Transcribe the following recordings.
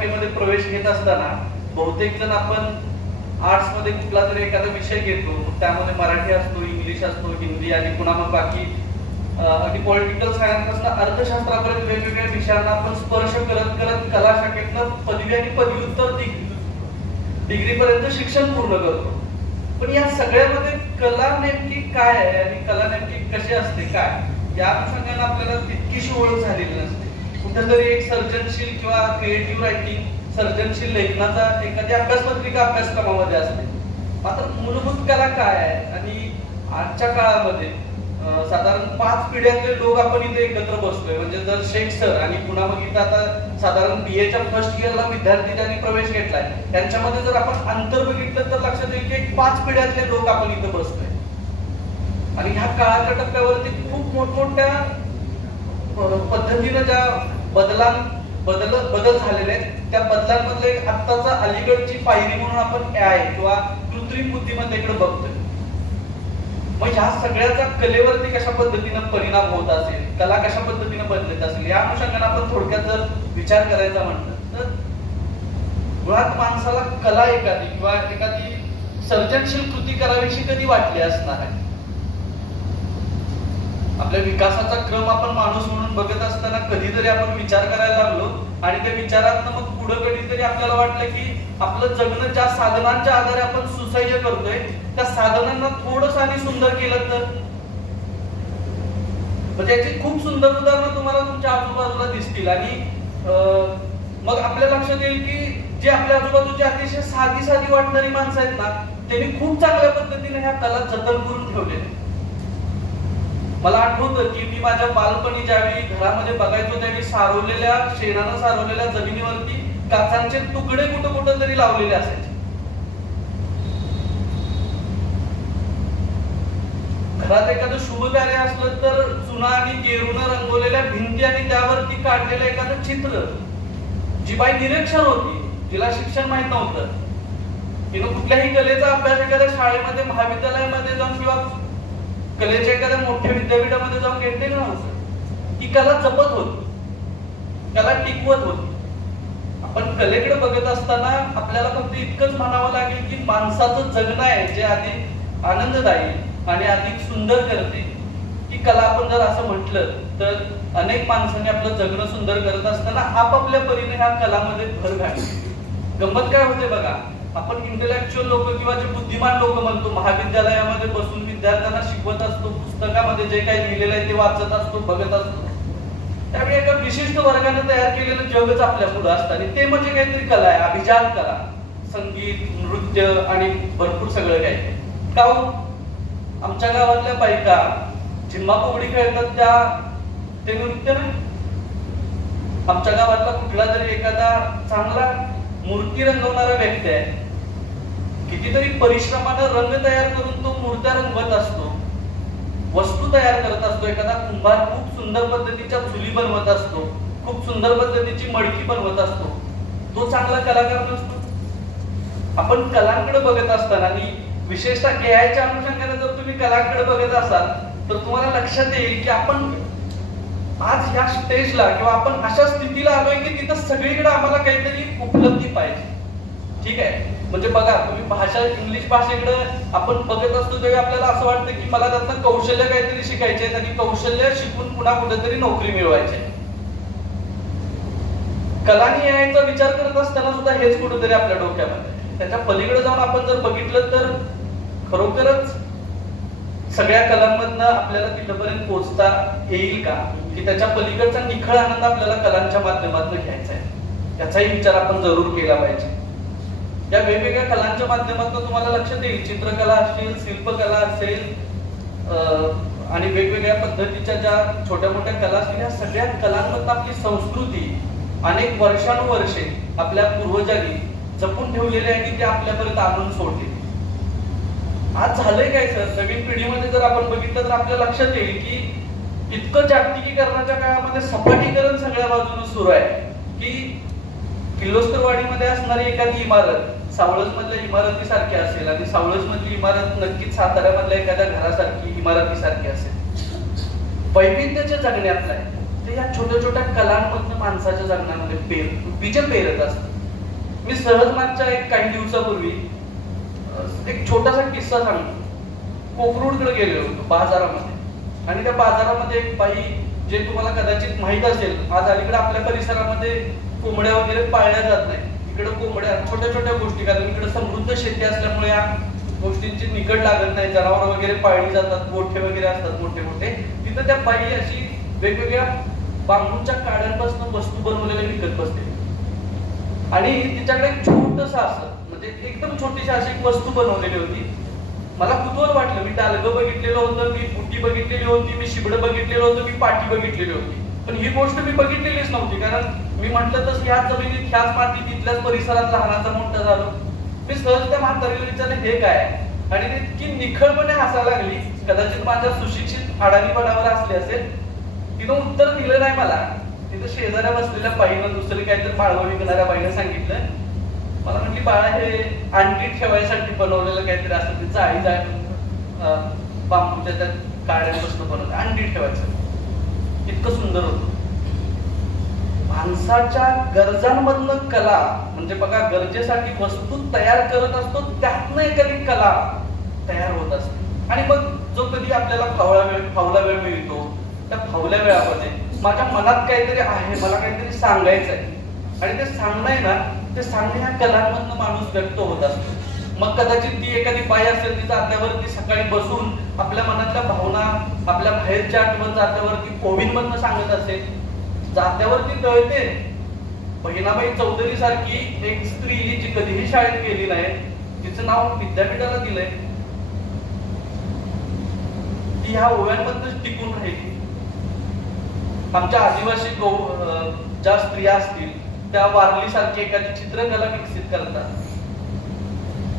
शाखेमध्ये प्रवेश घेत असताना बहुतेक जण आपण आर्ट्स मध्ये कुठला तरी एखादा विषय घेतो, त्यामध्ये मराठी असतो, इंग्लिश असतो, हिंदी आणि पुन्हा मग बाकी अगदी पॉलिटिकल सायन्स पासून अर्थशास्त्रापर्यंत वेगवेगळ्या विषयांना आपण स्पर्श करत करत कला शाखेतनं पदवी आणि पदव्युत्तर डिग्री पर्यंत शिक्षण पूर्ण करतो. पण या सगळ्यामध्ये कला नेमकी काय आहे आणि कला नेमकी कशी असते काय या अनुषंगाने आपल्याला तितकीशी ओळख झालेली नसते. कुठेतरी एक सर्जनशील किंवा क्रिएटिव्ह रायटिंग, सर्जनशील लेखनाचा एखादी अभ्यासपत्रिका अभ्यासक्रमामध्ये असते. मात्र मूलभूत कला काय आहे आणि आजच्या काळामध्ये साधारण 5 पिढ्यातले लोक आपण इथे एकत्र बसतोय. म्हणजे जर शेख सर आणि पुन्हा मग इथं आता साधारण बीएच्या फर्स्ट इयरला विद्यार्थी ज्यांनी प्रवेश घेतलाय त्यांच्यामध्ये जर आपण अंतर बघितलं तर लक्षात येईल की 5 पिढ्यातले लोक आपण इथं बसतोय. आणि ह्या काळाच्या टप्प्यावरती खूप मोठमोठ्या पद्धतीने ज्या बदल झालेले आहेत त्या बदलांमधलं एक आत्ताचा अलीकडची पायरी म्हणून आपण एआय किंवा कृत्रिम बुद्धिमत्तेकडे बघतोय. मग ह्या सगळ्याचा कलेवरती कशा पद्धतीने परिणाम होत असेल, कला कशा पद्धतीने बदलत असेल या अनुषंगाने आपण थोडक्यात जर विचार करायचा म्हटलं तर मुळात माणसाला कला एखादी किंवा एखादी सर्जनशील कृती करावीशी कधी वाटली असणार आहे. आपल्या विकासाचा क्रम आपण माणूस म्हणून बघत असताना कधीतरी आपण विचार करायला लागलो आणि त्या विचारातनं मग पुढे कधीतरी आपल्याला वाटलं की आपलं जगणं ज्या साधनांच्या आधारे आपण सुसह्य करतोय त्या साधनांना थोडंसं आणि सुंदर केलं तर म्हणजे याची खूप सुंदर उदाहरणं तुम्हाला तुमच्या आजूबाजूला दिसतील. आणि मग आपल्या लक्षात येईल की जे आपल्या आजूबाजूची अतिशय साधी वाटणारी माणसं आहेत ना त्यांनी खूप चांगल्या पद्धतीने ह्या कला जतन करून ठेवलेल्या. मला आठवतं की मी माझ्या बालपणी ज्यावेळी घरामध्ये बघायचो त्यावेळी सारवलेल्या शेणानं सारवलेल्या जमिनीवरती काचांचे तुकडे कुठं तरी लावलेले असायचे. घरात एखादं शुभ कार्य असलं तर चुना आणि गेरून रंगवलेल्या भिंती आणि त्यावरती काढलेलं एखादं चित्र, जी बाई निरक्षर होती, जिला शिक्षण माहित नव्हतं, तिनं कुठल्याही कलेचा अभ्यास एखाद्या शाळेमध्ये महाविद्यालयामध्ये जाऊन किंवा कलेच्या एखाद्या मोठ्या विद्यापीठामध्ये जाऊन घेतलेलं नव्हतं. ती कला जपत होती, कला टिकवत होती. आपण कलेकडे बघत असताना आपल्याला फक्त इतकंच म्हणावं लागेल की माणसाचं जगणं आहे जे अधिक आनंददायी आणि अधिक सुंदर करते ही कला. आपण जर असं म्हटलं तर अनेक माणसांनी आपलं जगणं सुंदर करत असताना आपापल्या परीने ह्या कलामध्ये भर घातली. गंमत काय होते बघा, आपण इंटेलेक्च्युअल लोक किंवा जे बुद्धिमान लोक म्हणतो महाविद्यालयामध्ये बसून विद्यार्थ्यांना शिकवत असतो, पुस्तकामध्ये जे काही लिहिलेलं आहे ते वाचत असतो, बघत असतो. त्यावेळी एका विशिष्ट वर्गाने तयार केलेलं जगच आपल्या पुढे असतं आणि ते म्हणजे काहीतरी कला आहे, अभिजात कला, संगीत, नृत्य आणि भरपूर सगळं काही. का आमच्या गावातल्या बायका झिम्मा फुगडी खेळतात ते नृत्य नाही. आमच्या गावातला कुठला तरी एखादा चांगला मूर्ती रंगवणारा व्यक्ती आहे, कितीतरी परिश्रमाने रंग तयार करून तो मूर्त्या रंगवत असतो, वस्तू तयार करत असतो. एखादा कुंभार खूप सुंदर पद्धतीच्या चुली बनवत असतो, खूप सुंदर पद्धतीची मडकी बनवत असतो. तो चांगला कलाकार नसतो. आपण कलांकडे बघत असताना आणि विशेषतः एआयच्या अनुषंगाने जर तुम्ही कलांकडे बघत असाल तर तुम्हाला लक्षात येईल की आपण आज ह्या स्टेजला किंवा आपण अशा स्थितीला आलोय की तिथं सगळीकडे आम्हाला काहीतरी उपलब्धी पाहिजे. ठीक आहे, म्हणजे बघा तुम्ही भाषा, इंग्लिश भाषेकडे आपण बघत असतो तेव्हा आपल्याला असं वाटतं की मला त्यातनं कौशल्य काहीतरी शिकायचे आहेत आणि कौशल्य शिकून पुन्हा कुठेतरी नोकरी मिळवायची. कलानी यायचा विचार करत असताना सुद्धा हेच कुठेतरी आपल्या डोक्यामध्ये. त्याच्या पलीकडे जाऊन आपण जर बघितलं तर खरोखरच सगळ्या कलांमधनं आपल्याला तिथपर्यंत पोहोचता येईल का की त्याच्या पलीकडचा निखळ आनंद आपल्याला कलांच्या माध्यमातून घ्यायचा आहे, त्याचाही विचार आपण जरूर केला पाहिजे. या वेगवेगळ्या कलांच्या माध्यमातून तुम्हाला लक्षात येईल, चित्रकला असेल, शिल्पकला असेल आणि वेगवेगळ्या पद्धतीच्या ज्या छोट्या मोठ्या कला असतील, या सगळ्या कलांमधून आपली संस्कृती अनेक वर्षानुवर्षे आपल्या पूर्वजांनी जपून ठेवलेली आहे की ते आपल्यापर्यंत आणून सोडते. आज झालंय काय सर, नवीन पिढीमध्ये जर आपण बघितलं तर आपल्या लक्षात येईल की इतकं जागतिकीकरणाच्या काळामध्ये सपाटीकरण सगळ्या बाजूने सुरू आहे की किर्लोस्करवाडीमध्ये असणारी एखादी इमारत सावळज मधल्या इमारतीसारखी असेल आणि सावळज मधली इमारत नक्कीच साताऱ्यामधल्या एखाद्या घरासारखी इमारतीसारखी असेल. वैविध्याच्या जगण्यातला आहे ते या छोट्या छोट्या कलांमधनं माणसाच्या जगण्यामध्ये बीज पेरत असतं. मी सहज मागच्या काही दिवसापूर्वी एक छोटासा किस्सा सांगतो. कोकरूडकडे गेलेलो होतो बाजारामध्ये, आणि त्या बाजारामध्ये एक बाई, जे तुम्हाला कदाचित माहित असेल, आज अलीकडे आपल्या परिसरामध्ये कोंबड्या वगैरे पाळल्या जात नाही. इकडे कोंबड्या छोट्या छोट्या गोष्टी, कारण इकडे समृद्ध शेती असल्यामुळे या गोष्टींची निकड लागत नाही. जनावर वगैरे पाळली जातात, गोठे वगैरे असतात मोठे मोठे. तिथं त्या बाई अशी वेगवेगळ्या बांबूच्या काड्यांपासून वस्तू बनवलेल्या विकत बसते, आणि तिच्याकडे एक छोटस असं, म्हणजे एकदम छोटीशी अशी एक वस्तू बनवलेली होती. मला कुतूहल वाटलं. मी डालगं बघितलेलं होतं, मी बुटी बघितलेली होती, मी शिबडं बघितलेलं होतं, मी पाटी बघितलेली होती, पण ही गोष्ट मी बघितलेलीच नव्हती. कारण मी म्हटलं तसं ह्याच जमिनीत, ह्याच मातीत, तिथल्याच परिसरात लहानाचा मोठा झालो. मी सहज त्या म्हातारीला विचारलं, हे काय? आणि ती इतकी निखळपणे हसायला लागली, कदाचित माझ्या सुशिक्षित अडाणीपणावर असली असेल. तिनं उत्तर दिलं नाही मला. तिथं शेजाऱ्या बसलेल्या बाईनं, दुसरी काहीतरी माळवं विकणाऱ्या बाईनं सांगितलं. मला म्हटली, बाळा, हे अंडी ठेवायसाठी बनवलेलं काहीतरी असतं, ते जाळी बांबूच्या त्या काड्यांपासून बनवलं, अंडी ठेवायचं. इतकं सुंदर होतं. माणसाच्या गरजांमधनं कला, म्हणजे बघा, गरजेसाठी वस्तू तयार करत असतो, त्यातनं एखादी कला तयार होत असते. आणि मग जो कधी आपल्याला फावला वेळ मिळतो, त्या फावल्या वेळामध्ये माझ्या मनात काहीतरी आहे, मला काहीतरी सांगायचं आहे, आणि ते सांगणं आहे ना, ते सांगणं ह्या कलांमधनं माणूस व्यक्त होत असतो. मग कदाचित ती एखादी बाई असेल, ती जात्यावरती सकाळी बसून आपल्या मनातल्या भावना, आपल्या बाहेरच्या आठवण जात्यावरती कोविंदमधनं सांगत असेल. जात्यावरती तळते. बहिणाबाई चौधरी सारखी एक स्त्री जी कधीही शाळेत गेली नाही, तिचं नाव विद्यापीठाला दिलंय, ती ह्या ओव्यांमधनच टिकून राहिली. आमच्या आदिवासी ज्या स्त्रिया असतील, त्या वारली सारखी एखादी चित्रकला विकसित करतात.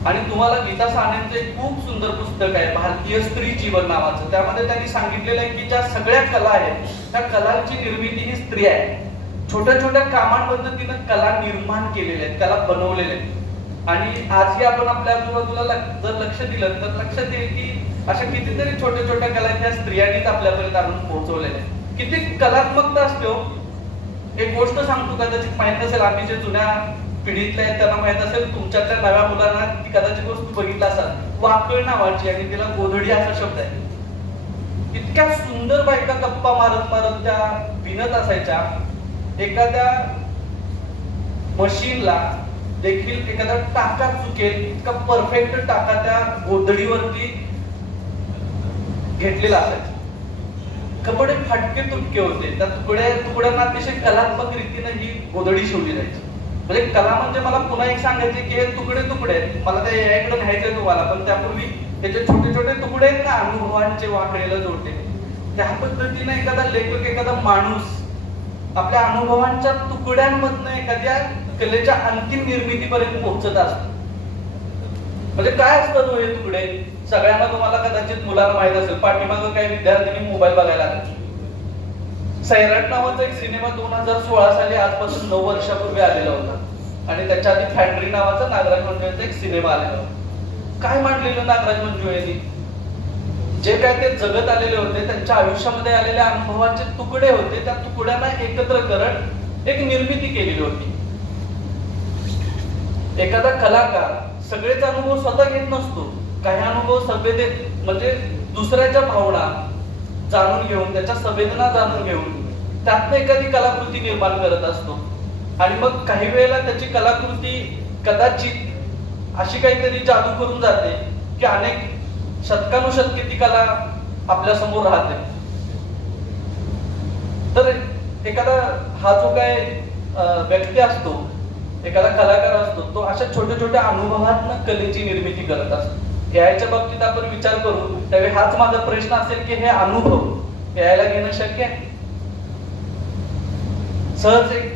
आणि तुम्हाला गीता सानेंचं एक खूप सुंदर पुस्तक आहे, भारतीय स्त्री जीवन नावाचं. त्यामध्ये त्यांनी सांगितलेलं आहे की ज्या सगळ्या कला आहेत, त्या कलांची निर्मिती ही स्त्री आहे. छोट्या छोट्या कामांमधून तिनं कला निर्माण केलेल्या आहेत, कला बनवलेल्या आहेत. आणि आजही आपण आपल्या आजूबाजूला जर लक्ष दिलं तर लक्षात येईल की अशा कितीतरी छोट्या छोट्या कला त्या स्त्रियांनीच आपल्यापर्यंत आणून पोहोचवलेल्या आहेत. किती कलात्मकता असते हो. एक गोष्ट सांगतो, कदाचित माहित नसेल, आम्ही जे जुन्या पिढीतल्या आहेत त्यांना माहित असेल, तुमच्यातल्या नव्या मुलांना ती कदाचित वस्तू बघितला असाल, वाकळ नावाची, आणि तिला गोधडी असा शब्द आहे. इतक्या सुंदर बायका गप्पा मारत मारत त्या विणत असायच्या. एखाद्या मशीनला देखील एखादा टाका चुकेल इतका परफेक्ट टाका त्या गोधडीवरती घेतलेला असायचा. कपडे फाटके तुटके होते, त्या तुकड्यांना अतिशय कलात्मक रीतीने ही गोधडी शिवली जायची. म्हणजे कला म्हणजे मला पुन्हा एक सांगायचे की हे तुकडे तुकडे आहेत, मला त्या याकडे न्यायचंय तुम्हाला, पण त्यापूर्वी त्याचे छोटे छोटे तुकडे आहेत ना, अनुभवांचे वाकळेला जोडते. त्या पद्धतीने एखादा लेखक, एखादा माणूस आपल्या अनुभवांच्या तुकड्यांमधनं एखाद्या कलेच्या अंतिम निर्मितीपर्यंत पोहोचत असतो. म्हणजे काय असतात हे तुकडे? सगळ्यांना, तुम्हाला कदाचित मुलांना माहित असेल, पाठीमागं काही विद्यार्थ्यांनी मोबाईल बघायला लागले. सैराट नावाचा एक सिनेमा 2016 साली, आजपासून 9 वर्षापूर्वी आलेला होता. आणि त्याच्या आधी फॅक्टरी नावाचा नागराज मंजू यांचा एक सिनेमा आलेला होता. काय मांडलेलं नागराज मंजू यांनी? जे काय ते जगत आलेले होते, त्यांच्या आयुष्यामध्ये आलेल्या अनुभवाचे तुकडे होते, त्या तुकड्यांना एकत्र करत एक निर्मिती केलेली होती. एखादा कलाकार सगळेच अनुभव स्वतः घेत नसतो. काही अनुभव संवेदन, म्हणजे दुसऱ्याच्या भावना जाणून घेऊन, त्याच्या संवेदना जाणून घेऊन त्यातनं एखादी कलाकृती निर्माण करत असतो. आणि मग काही वेळेला त्याची कलाकृती कदाचित अशी काहीतरी जादू करून जाते की अनेक शतकानुशतके ती कला आपल्या समोर राहते. तर एखादा हा जो काय व्यक्ती असतो, एखादा कलाकार असतो, तो अशा छोट्या छोट्या अनुभवातनं कलेची निर्मिती करत असतो. याच्या बाबतीत आपण विचार करू त्यावेळी हाच माझा प्रश्न असेल की हे अनुभव यायला घेणं शक्य आहे? सहज एक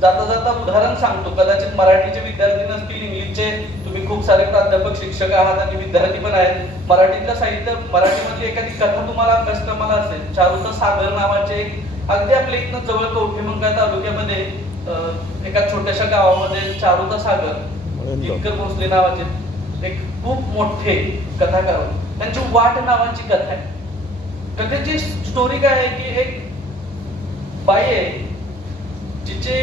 जाता जाता उदाहरण सांगतो. कदाचित मराठीचे विद्यार्थी नसतील, इंग्लिशचे तुम्ही खूप सारे प्राध्यापक, शिक्षक आहात आणि विद्यार्थी पण आहेत. मराठीतलं साहित्य, मराठीमधली एखादी कथा तुम्हाला अभ्यासक्रमाला असेल. चारुता सागर नावाचे एक, अगदी आपल्या इथनं जवळ कवठेमंकाळ तालुक्यामध्ये एका छोट्याशा गावामध्ये चारुता सागर, दिनकर भोसले नावाचे एक खूप मोठे कथाकार होते. त्यांची वाट नावाची कथा आहे. कथेची स्टोरी काय आहे की एक बाई आहे जिचे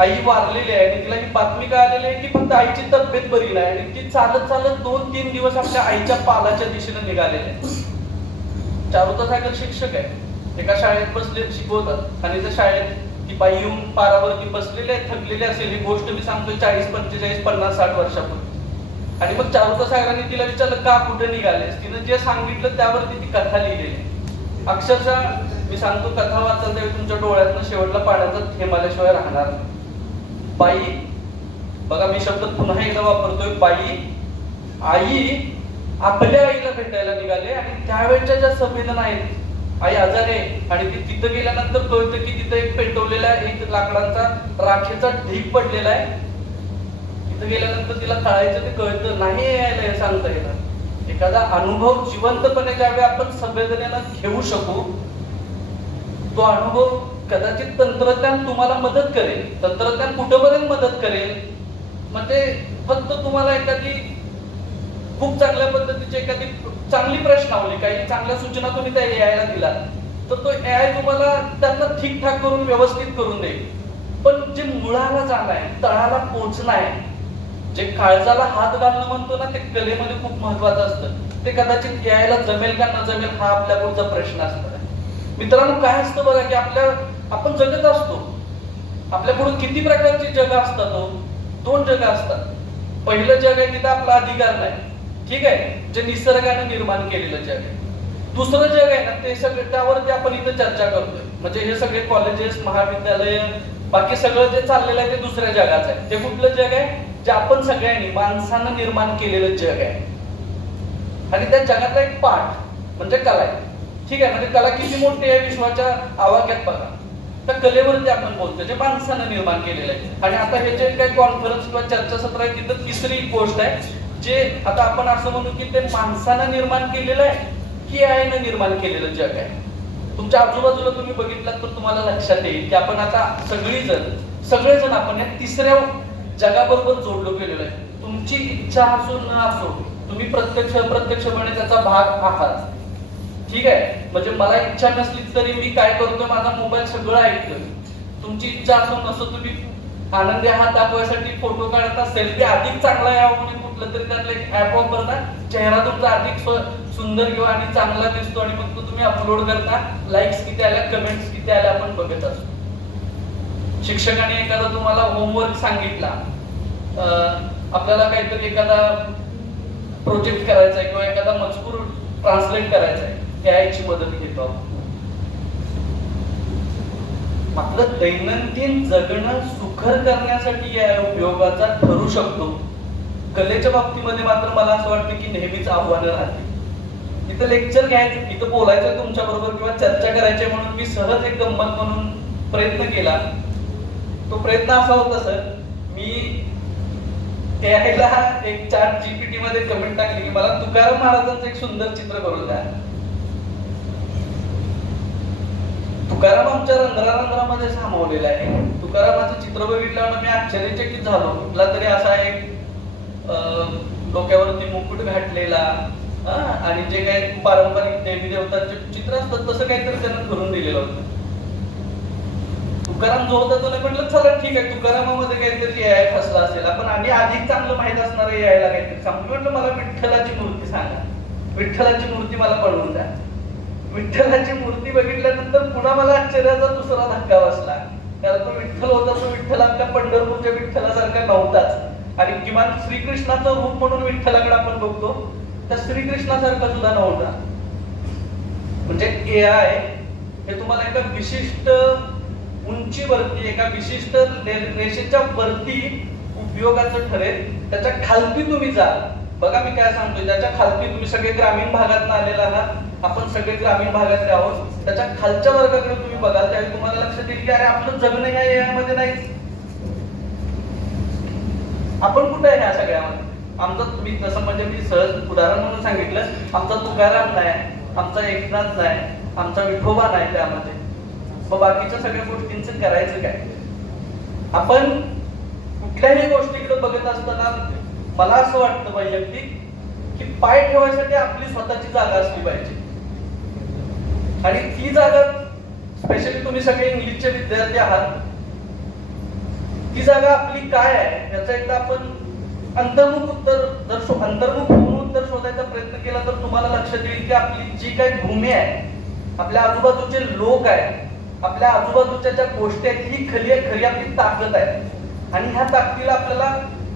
आई वारलेली आहे आणि तिला ही बातमी कळालेली आहे की फक्त आईची तब्येत बरी नाही आणि ती चालत चालत 2-3 दिवस आपल्या आईच्या पालाच्या दिशेने निघालेली आहे. चारुता सागर शिक्षक आहे, एका शाळेत बसले शिकवतात आणि त्या शाळेत ती बाई येऊन पारावरती बसलेली आहे, थकलेली असेल. ही गोष्ट मी सांगतोय 40-45-50-60 वर्षापूर्वी. आणि मग चारुता सागरांनी तिला विचारलं का कुठे निघालेस. तिनं जे सांगितलं त्यावरती ती कथा लिहिलेली. अक्षरशः मी सांगतो कथा वाचाल त्यावेळी तुमच्या डोळ्यातनं शेवटला पाण्याचा थेंब आल्याशिवाय राहणार नाही. बाई, बघा मी शब्द पुन्हा एकदा वापरतोय, बाई आई आपल्या आईला भेटायला निघाले आणि त्यावेळेच्या ज्या संवेदना आहेत, आई आजारी आहे आणि ती तिथं गेल्यानंतर कळतं की तिथं एक पेटवलेला एक लाकडांचा राखेचा ढीग पडलेला आहे. तिथं गेल्यानंतर तिला कळायचं ते कळतं नाही यायला हे सांगता येणार. एखादा अनुभव जिवंतपणे ज्यावेळी आपण संवेदनेनं घेऊ शकू, तो अनुभव कदाचित तंत्रज्ञान तुम्हाला मदत करेल. तंत्रज्ञान कुठपर्यंत मदत करेल, म्हणजे फक्त तुम्हाला एखादी खूप चांगल्या पद्धतीची एखादी चांगली प्रश्नावली, काही चांगल्या सूचना तुम्ही त्या एआयला दिला तर तो एआय तुम्हाला त्यांना ठीकठाक करून व्यवस्थित करून देईल. पण जे मुळाला जाणं आहे, तळाला पोहोचणं आहे, जे काळजाला हात घालणं म्हणतो ना, ते कलेमध्ये खूप महत्वाचं असतं. ते कदाचित एआयला जमेल का न जमेल हा आपल्या पुढचा प्रश्न असतो. मित्रांनो, काय असतं बघा की आपण जगत असतो, आपल्या पुढे किती प्रकारची जग असतात. 2 जग असतात. पहिलं जग आहे तिथं आपला अधिकार नाही, ठीक आहे, जे निसर्गाने निर्माण केलेलं जग आहे. दुसरं जग आहे ना, ते सगळं त्यावरती आपण इथं चर्चा करतोय. म्हणजे हे सगळे कॉलेजेस, महाविद्यालय, बाकी सगळं जे चाललेलं आहे ते दुसऱ्या जगाचं आहे. ते कुठलं जग आहे, जे आपण सगळ्यांनी माणसानं निर्माण केलेलं जग आहे. आणि त्या जगातला एक पाठ म्हणजे कला आहे, ठीक आहे. म्हणजे कला किती मोठी आहे विश्वाच्या आवाक्यात बघा. त्या कलेवरती आपण बोलतो जे माणसानं निर्माण केलेलं आहे. आणि आता हे जे काही कॉन्फरन्स किंवा चर्चासत्र आहे तिथं तिसरी गोष्ट आहे, जे आता आपण असं म्हणू की ते माणसानं निर्माण केलेलं आहे की एआयनं निर्माण केलेलं जग आहे. तुमच्या आजूबाजूला तुम्ही बघितलात तर तुम्हाला लक्षात येईल की आपण आता सगळेजण आपण या तिसऱ्या जगाबरोबर जोडलो गेलेलो आहे. तुमची इच्छा असो न असो, तुम्ही प्रत्यक्षपणे त्याचा भाग आहात, ठीक आहे. म्हणजे मला इच्छा नसली तरी मी काय करतोय, माझा मोबाईल सगळं ऐकतोय. तुमची इच्छा असो नसो, तुम्ही आनंदी आहात दाखवायसाठी फोटो काढता, सेल्फी अधिक चांगला यावं म्हणून कुठलं तरी त्यातलं एक ऍप वापरता, चेहरा तुमचा अधिक सुंदर किंवा आणि चांगला दिसतो आणि मग तो तुम्ही अपलोड करता. लाईक्स किती आल्या, कमेंट्स किती आल्या आपण बघत असतो. शिक्षकाने एखादा तुम्हाला होमवर्क सांगितला, आपल्याला काहीतरी एखादा प्रोजेक्ट करायचा आहे किंवा एखादा मजकूर ट्रान्सलेट करायचा आहे, एआयची मदत घेतो आपण. आपलं दैनंदिन जगणं सुखर करण्यासाठी एआय उपयोगाचा ठरू शकतो. कलेच्या बाबतीमध्ये मात्र मला असं वाटतं की नेहमीच आव्हानं राहतील. इथं लेक्चर घ्यायचं, इथं बोलायचं तुमच्या बरोबर किंवा चर्चा करायची म्हणून मी सहज एक गंमत म्हणून प्रयत्न केला. तो प्रयत्न असा होता सर, मी एआयला एक चॅट जीपीटी मध्ये कमेंट टाकली की मला तुकाराम महाराजांचं एक सुंदर चित्र करून द्या. तुकाराम आमच्या रंध्रामध्ये सामावलेला आहे. तुकारामाचं चित्र बघितल्यावर मी आश्चर्यचकित झालो. कुठला तरी असा एक डोक्यावरती मुकुट घातलेला आणि जे काही पारंपरिक देवी देवतांचे चित्र असतात तसं काहीतरी त्यांना करून दिलेलं होतं. तुकाराम जो होता तो नाही म्हटलं चला ठीक आहे, तुकारामामध्ये काहीतरी एआय फसला असेल, आपण आणि अधिक चांगलं माहित असणार एआयला काहीतरी सांगू. म्हटलं मला विठ्ठलाची मूर्ती सांगा, विठ्ठलाची मूर्ती मला बनवून द्या. विठ्ठलाची मूर्ती बघितल्यानंतर पुन्हा मला आश्चर्याचा दुसरा धक्का बसला. कारण तो विठ्ठल होता, तो विठ्ठल आपल्या पंढरपूरच्या विठ्ठलासारखा नव्हताच. आणि किमान श्रीकृष्णाचं रूप म्हणून विठ्ठलाकडे आपण बघतो, त्या श्रीकृष्णासारखा सुद्धा नव्हता. म्हणजे एआय हे तुम्हाला एका विशिष्ट उंचीवरती, एका विशिष्ट रेषेच्या वरती उपयोगाचं ठरेल. त्याच्या खालती तुम्ही जा. बघा मी काय सांगतोय, त्याच्या खालती तुम्ही सगळे ग्रामीण भागातून आलेला आहात, आपण सगळे ग्रामीण भागातले आहोत. त्याच्या खालच्या वर्गाकडे तुम्ही बघाल त्यावेळी तुम्हाला लक्षात येईल की अरे आपलं जगणं या एआयमध्ये नाही. आपण कुठे आहे ह्या सगळ्यामध्ये? आमचं मी तसं म्हणजे मी सहज उदाहरण म्हणून सांगितलं, आमचा तुकाराम नाही, आमचा एकनाथ नाही, आमचा विठोबा नाही त्यामध्ये. मग बाकीच्या सगळ्या गोष्टींचं करायचं काय? आपण कुठल्याही गोष्टीकडे बघत असताना मला असं वाटतं वैयक्तिक की पाय ठेवायसाठी आपली स्वतःची जागा असली पाहिजे. आणि ती जागा, स्पेशली तुम्ही सगळे इंग्लिशचे विद्यार्थी आहात, ती जागा आपली काय आहे याचा एकदा आपण अंतर्मुख होऊन उत्तर शोधायचा प्रयत्न केला तर तुम्हाला लक्षात येईल की आपली जी काही भूमी आहे, आपल्या आजूबाजूचे लोक आहेत, आपल्या आजूबाजूच्या ज्या गोष्टी आहेत, ही खरी आपली ताकद आहे. आणि ह्या ताकदीला आपल्याला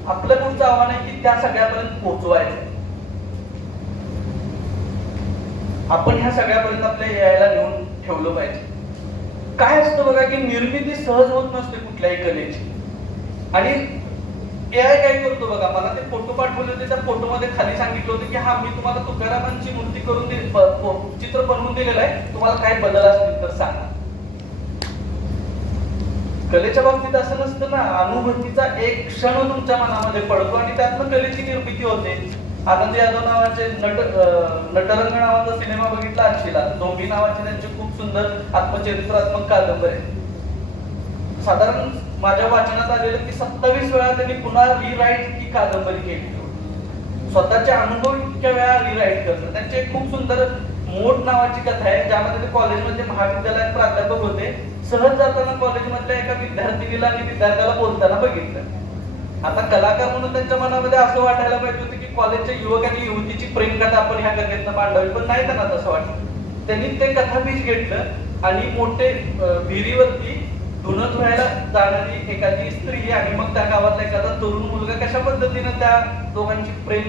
आपलं पुढचं आव्हान आहे की त्या सगळ्यापर्यंत पोहोचवायचं. आपण ह्या सगळ्यापर्यंत आपल्या यायला नेऊन ठेवलं पाहिजे. काय असतं बघा की निर्मिती सहज होत नसते कुठल्याही कलेची. आणि एआय काय करतो बघा, मला ते फोटो पाठवले होते, त्या फोटोमध्ये खाली सांगितलं होतं की हा मी तुम्हाला तुकारामांची मूर्ती करून चित्र बनवून दिलेलं आहे, तुम्हाला काय बदल असतील तर सांगा. कलेच्या बाबतीत असं नसतं ना, अनुभूतीचा एक क्षण तुमच्या मनामध्ये पडतो आणि त्यातनं कलेची निर्मिती होते. आनंद यादव नावाचे नटरंग नावाचा सिनेमा बघितला असशीला, झोंबी नावाचे त्यांचे खूप सुंदर आत्मचरित्रात्मक कादंबरी आहे. साधारण माझ्या वाचनात आलेलं की 27 वेळा त्यांनी पुन्हा रिराईट ही कादंबरी केली. स्वतःचे अनुभव इतक्या वेळा रिराईट करतात. त्यांची एक खूप सुंदर मोठ नावाची कथा आहे, ज्यामध्ये ते कॉलेजमध्ये महाविद्यालयात प्राध्यापक होते. सहज जाताना कॉलेजमधल्या एका विद्यार्थिनीला आणि विद्यार्थ्याला बोलताना बघितलं. आता कलाकार म्हणून त्यांच्या मनामध्ये असं वाटायला पाहिजे होतं की कॉलेजच्या युवक आणि युवतीची प्रेमकथा आपण ह्या कथेतनं मांडावी, पण नाही त्यांना तसं वाटलं. त्यांनी ते कथाबीज घेतलं आणि मोठे विहिरीवरती धुणं धुवायला जाणारी एखादी स्त्री आणि मग त्या गावातला एखादा तरुण मुलगा कशा पद्धतीनं त्या दोघांची प्रेम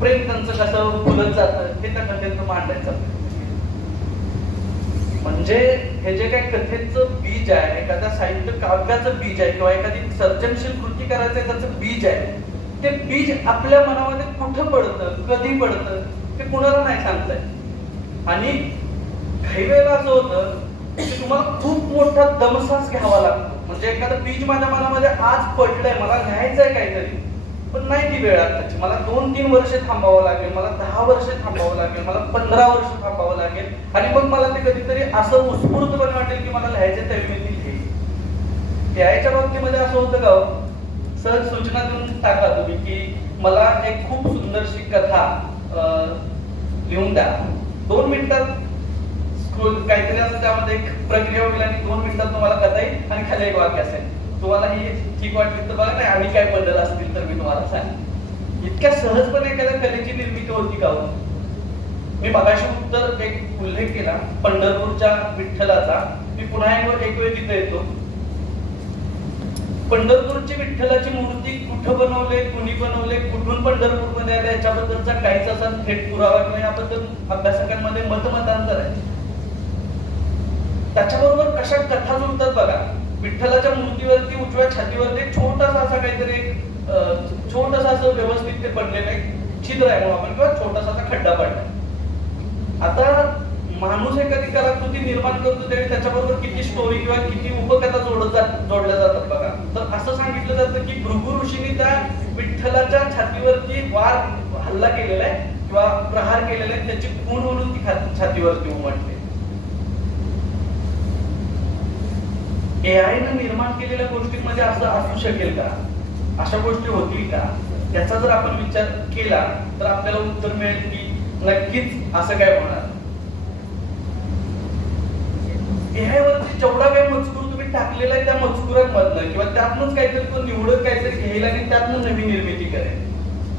त्यांचं कसं फुलत जातं हे त्या कथेतनं मांडायचं. म्हणजे हे जे काही कथेचं बीज आहे, एखाद्या साहित्य काव्याचं बीज आहे किंवा एखादी सर्जनशील कृती करायचं त्याचं बीज आहे, ते बीज आपल्या मनामध्ये कुठं पडतं, कधी पडतं ते कुणाला नाही सांगता येत. आणि काही वेळेला असं होतं की तुम्हाला खूप मोठा दमसास घ्यावा लागतो. म्हणजे एखादं बीज माझ्या मनामध्ये आज पडलंय, मला लिहायचंय काहीतरी, पण नाही ती वेळ आताची. मला 2-3 वर्ष थांबावं लागेल, मला 10 वर्ष थांबावं लागेल, मला 15 वर्ष थांबावं लागेल आणि मग मला ते कधीतरी असं उत्स्फूर्तपणे वाटेल की मला लिहायचं त्यावेळी मी लिहिईल. याच्या बाबतीमध्ये असं होतं का, सहज सूचना देऊन टाका तुम्ही की मला एक खूप सुंदरशी कथा लिहून द्या, 2 मिनिटात काहीतरी असं त्यामध्ये एक प्रक्रिया होईल आणि 2 मिनिटात तुम्हाला कथा येईल आणि खाली एक वाक्य असेल. तुम्हाला ही ठीक वाटली तर बघा, नाही आणि काय बदल असतील तर मी तुम्हाला सांगेन. इतक्या सहजपणे एखाद्या कलेची निर्मिती होती का? मी मगाशी उत्तर एक उल्लेख केला पंढरपूरच्या विठ्ठलाचा. मी पुन्हा एक वेळ तिथे येतो. पंढरपूरची विठ्ठलाची मूर्ती कुठं बनवले, कुणी बनवले, कुठून पंढरपूरमध्ये आले याच्याबद्दलचा काहीच असा थेट पुरावा किंवा याबद्दल अभ्यासकांमध्ये मतमतांतर आहे. त्याच्याबरोबर कशा कथा जुळतात बघा. विठ्ठलाच्या मूर्तीवरती उजव्या छातीवरती एक छोटासा असा काहीतरी छोटासा असं व्यवस्थित ते पडलेलं एक छिद्र आहे म्हणून आपण, किंवा छोटासा असा खड्डा पडला. आता माणूस एखादी कलाकृती निर्माण करतो त्यावेळी त्याच्याबरोबर किती स्टोरी किंवा किती उपकथा जोडल्या जातात बघा. तर असं सांगितलं जातं की भृगु ऋषींनी त्या विठ्ठलाच्या छातीवरती वार हल्ला केलेला आहे किंवा प्रहार केलेला आहे, त्याची खूण म्हणून ती छातीवरती उमटली. एआय ने निर्माण केलेल्या गोष्टींमध्ये असं असू शकेल का? अशा गोष्टी होतील का? याचा जर आपण विचार केला तर आपल्याला उत्तर मिळेल की नक्कीच असं काय होणार. एआय वरती जेवढा काही मजकूर तुम्ही टाकलेला आहे त्या मजकुरांमधनं किंवा त्यातनंच काहीतरी तो निवडत काहीतरी घेईल आणि त्यातनं नवीन निर्मिती करेल.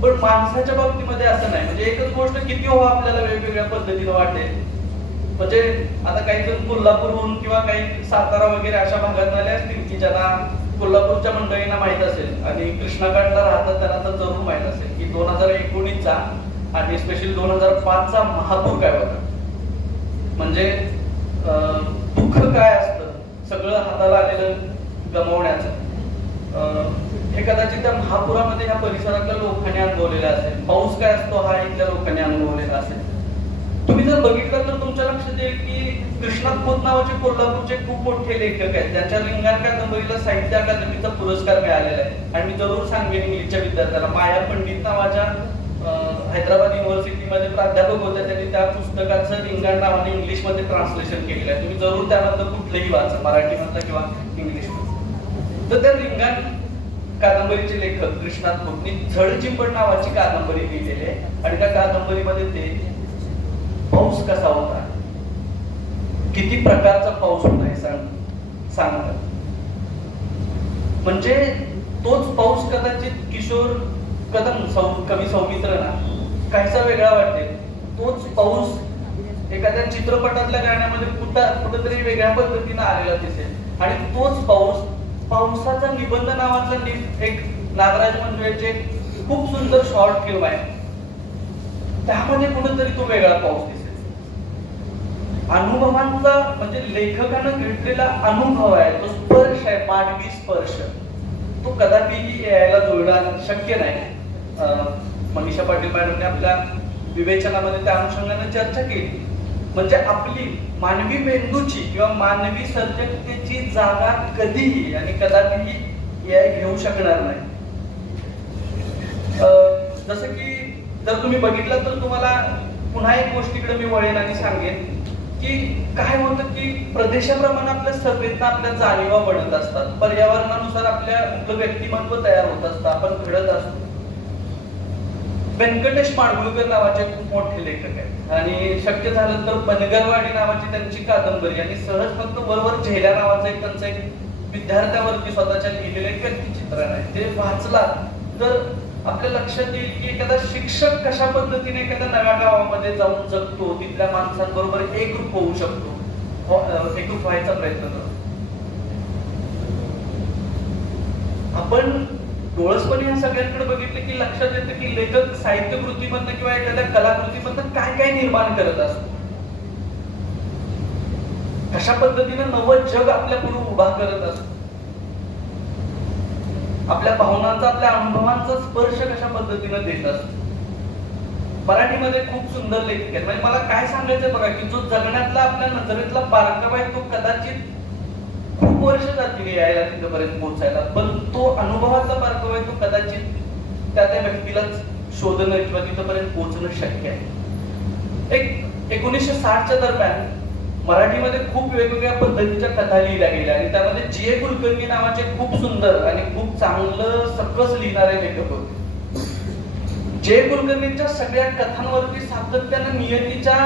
पण माणसाच्या बाबतीमध्ये असं नाही. म्हणजे एकच गोष्ट किती हो आपल्याला वेगवेगळ्या पद्धतीने वाटेल. म्हणजे आता काही जण कोल्हापूरहून किंवा काही सातारा वगैरे अशा भागात आले असतील की ज्यांना कोल्हापूरच्या मंडळींना माहित असेल आणि कृष्णाकाठला राहतात त्यांना तर जरूर माहित असेल की 2019चा आणि स्पेशली 2005चा महापूर काय होता. म्हणजे दुःख काय असतं, सगळं हाताला आलेलं गमावण्याचं. हे कदाचित त्या महापुरामध्ये ह्या परिसरातल्या लोकांनी अनुभवलेलं असेल. पाऊस काय असतो हा इथल्या लोकांनी अनुभवलेला असेल. तुम्ही जर बघितलं तर तुमच्या लक्षात येईल की कृष्णात खोत नावाचे कोल्हापूरचे खूप मोठे लेखक आहेत. त्यांच्या रिंगाण कादंबरीला साहित्य अकादमीचा पुरस्कार मिळालेला आहे. आणि मी जरूर सांगेन इंग्लिशच्या विद्यार्थ्याला, माया पंडित नावाच्या हैदराबाद युनिव्हर्सिटीमध्ये प्राध्यापक होत्या, त्यांनी त्या पुस्तकाचं रिंगाण नावाने इंग्लिशमध्ये ट्रान्सलेशन केलेलं आहे. तुम्ही जरूर त्यामधलं कुठलंही वाचा, मराठीमधलं किंवा इंग्लिशमधलं. तर त्या रिंगाण कादंबरीचे लेखक कृष्णात खोतनी झड चिंपड नावाची कादंबरी लिहिलेली आहे. आणि त्या कादंबरीमध्ये ते पाऊस कसा होता, किती प्रकारचा पाऊस होता हे सांगतात. म्हणजे तोच पाऊस कदाचित किशोर कदम कवी सौमित्र ना काहीसा वेगळा वाटते. तोच पाऊस एखाद्या चित्रपटातल्या गाण्यामध्ये कुठेतरी वेगळ्या पद्धतीने आलेला दिसेल. आणि तोच पावसाचा निबंध नावाचा एक नागराज मंजुळेचे खूप सुंदर शॉर्ट फिल्म आहे, त्यामध्ये कुठेतरी तो वेगळा पाऊस दिसेल. अनुभवांचा म्हणजे लेखकानं घेतलेला अनुभव आहे, तो स्पर्श आहे, मानवी स्पर्श, तो कदापिही यायला जुळणार शक्य नाही. मनीषा पाटील मॅडमने आपल्या विवेचनामध्ये त्या अनुषंगाने चर्चा केली. म्हणजे आपली मानवी मेंदूची किंवा मानवी सर्जकतेची जागा कधीही आणि कदापिही घेऊ शकणार नाही. जसं की जर तुम्ही बघितलं तर तुम्हाला पुन्हा एक गोष्टीकडे मी वळेन आणि सांगेन की काय होतं की प्रदेशाप्रमाणे आपल्या संवेदना, आपल्या जाणीवा बनत असतात. पर्यावरणानुसार आपलं व्यक्तिमत्व तयार होत असतं, आपण घडत असतो. व्यंकटेश माडगुळकर नावाचे खूप मोठे लेखक आहेत आणि शक्य झालं तर बनगरवाडी नावाची त्यांची कादंबरी आणि सहज फक्त बरोबर झेल्या नावाचं एक त्यांचं एक विद्यार्थ्यावरती स्वतःच्या लिहिलेलं एक व्यक्तिचित्रण आहे. ते वाचला तर आपल्या लक्षात येईल की एखादा शिक्षक कशा पद्धतीने एखाद्या नव्या गावामध्ये जाऊन जगतो, तिथल्या माणसांबरोबर एकरूप होऊ शकतो, एकरूप व्हायचा प्रयत्न करतो. आपण डोळसपणे या सगळ्यांकडे बघितले की लक्षात येतं की लेखक साहित्य कृतीमधनं किंवा एखाद्या कलाकृतीमधनं काय काय निर्माण करत असतो, कशा पद्धतीने नवं जग आपल्या पुढे उभा करत असतो, आपल्या भावनांचा, आपल्या अनुभवांचा स्पर्श कशा पद्धतीने देत असतो. मराठीमध्ये खूप सुंदर लेखक आहेत. म्हणजे मला काय सांगायचंय बघा की जो जगण्यातला आपल्या नजरेतला बारकावा आहे तो कदाचित खूप वर्ष जातील यायला तिथपर्यंत पोहोचायला, पण तो अनुभवाचा बारकावा आहे तो कदाचित त्या व्यक्तीलाच शोधणं किंवा तिथपर्यंत पोहोचणं शक्य आहे. 1960च्या दरम्यान मराठीमध्ये खूप वेगवेगळ्या पद्धतीच्या कथा लिहिल्या गेल्या आणि त्यामध्ये जी.ए. कुलकर्णी नावाचे खूप सुंदर आणि खूप चांगलं सकस लिहिणारे लेखक होते. जे कुलकर्णींच्या सगळ्या कथांवरती सातत्यानं नियतीच्या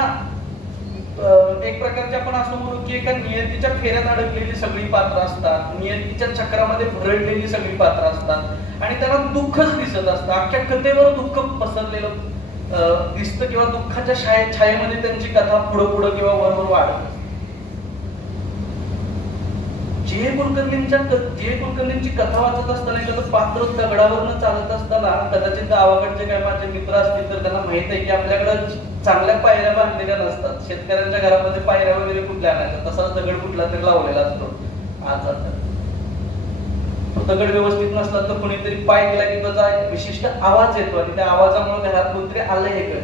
एक प्रकारचे आपण असं म्हणू की एका नियतीच्या फेऱ्यात अडकलेली सगळी पात्र असतात, नियतीच्या चक्रामध्ये भरडलेली सगळी पात्र असतात आणि त्यांना दुःखच दिसत असतं. अख्ख्या कथेवर दुःख पसरलेलं दिसतं किंवा दुःखाच्या छायेमध्ये त्यांची कथा पुढं किंवा वर वाढत. जे कुलकर्णींची कथा वाचत असताना एखादं पात्र दगडावरनं चालत असताना कदाचित गावाकडचे काय माझे मित्र असतील तर त्यांना माहित आहे की आपल्याकडे चांगल्या पायऱ्या बांधलेल्या नसतात. शेतकऱ्यांच्या घरामध्ये पायऱ्या वगैरे कुठल्या आणायच्या, तसाच दगड कुठला तरी लावलेला असतो. आज तो दगड व्यवस्थित नसला तर कोणीतरी पाय गेला की त्याचा विशिष्ट आवाज येतो आणि त्या आवाजामुळे घरात कोणतरी आलंय हे.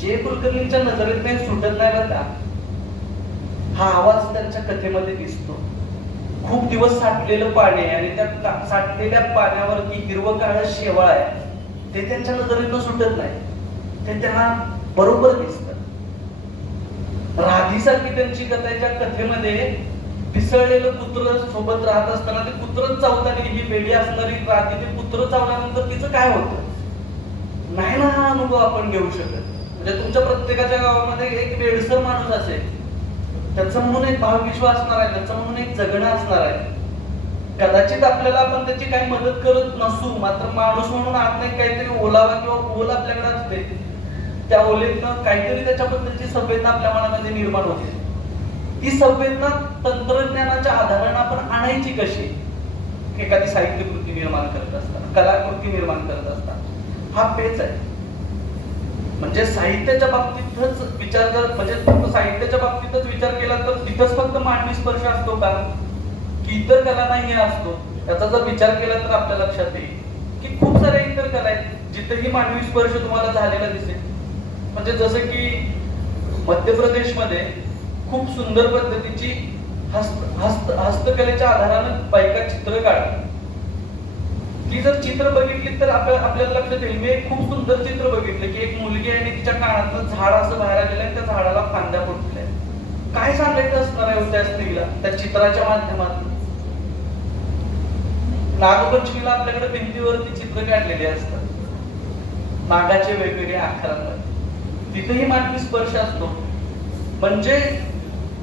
जे कुलकर्णींच्या नजरेत नाही सुटत नाही बरं, हा आवाज त्यांच्या कथेमध्ये दिसतो. खूप दिवस साठलेलं पाणी आणि त्या साठलेल्या पाण्यावरती हिरवं काळं शेवाळ आहे, ते त्यांच्या नजरेतून सुटत नाही, ते त्यांना बरोबर दिसत. राधीसारखी त्यांची कथेच्या कथेमध्ये पिसळलेलं कुत्र सोबत राहत असताना ते कुत्र चावताना ही वेडी असणारी राधी ते कुत्र चावल्यानंतर तिचं काय होतं नाही ना, हा अनुभव आपण घेऊ शकत. म्हणजे तुमच्या प्रत्येकाच्या गावामध्ये एक वेडसर माणूस असेल, त्याचा म्हणून एक भावविश्वास असणार आहे, त्याचा म्हणून एक जगणं असणार आहे. कदाचित आपल्याला आपण त्याची काही मदत करत नसू, मात्र माणूस म्हणून आत नाही काहीतरी ओलावा किंवा ओल आपल्याकडे असते, त्या ओलेतनं काहीतरी त्याच्याबद्दलची संवेदना आपल्या मनामध्ये निर्माण होते. ती संवेदना तंत्रज्ञानाच्या आधाराने आपण आणायची कशी? एखादी साहित्य कृती निर्माण करत असताना, कलाकृती निर्माण करत असताना हा पेच आहे. म्हणजे साहित्याच्या बाबतीतच विचार जर म्हणजे फक्त साहित्याच्या बाबतीतच विचार केला तर तिथंच फक्त मानवी स्पर्श असतो का की इतर कलांनाही असतो? त्याचा जर विचार केला तर आपल्या लक्षात येईल की खूप साऱ्या इतर कला आहेत जिथेही मानवी स्पर्श तुम्हाला झालेला दिसेल. म्हणजे जसं की मध्य प्रदेशमध्ये खूप सुंदर पद्धतीची हस्तकलेच्या आधारानं बायका चित्र काढतात. ती जर चित्र बघितली तर आपल्याला लक्षात येईल. मी एक खूप सुंदर चित्र बघितलं की एक मुलगी आणि तिच्या कानातलं झाड असं बाहेर आलेलं आहे, त्या झाडाला फांद्या फुटल्या. काय सांगायचं असणार आहे त्या स्त्रीला त्या चित्राच्या माध्यमातून? नागपंचमीला आपल्याकडे भिंतीवरती चित्र काढलेली असतात नागाचे वेगवेगळे आकारांमध्ये, तिथेही मानवी स्पर्श असतो. म्हणजे